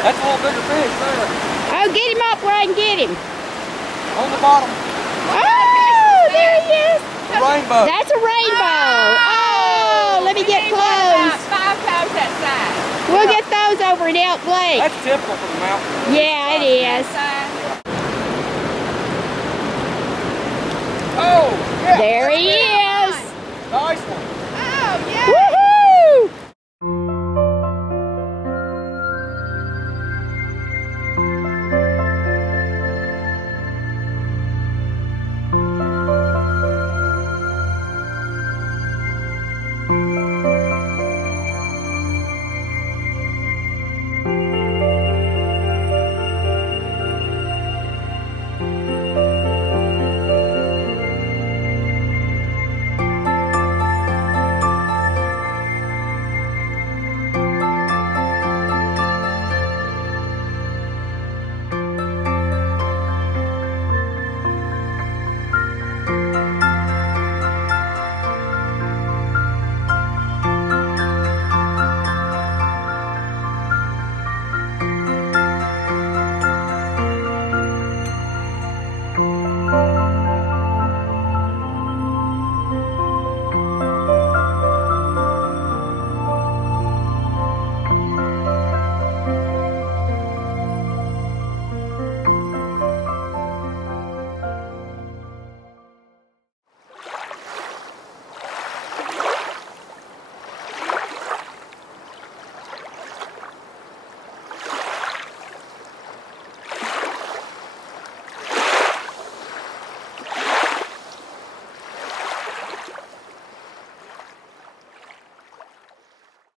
That's a little bigger fish there. Oh, get him up where I can get him. On the bottom. Oh, there he is. The rainbow. That's a rainbow. Oh, let me get close. 5 times that size. We'll get those over at Elk Lake. That's typical for the mountain. Yeah, it is. Oh, yeah. There he is. Nice one.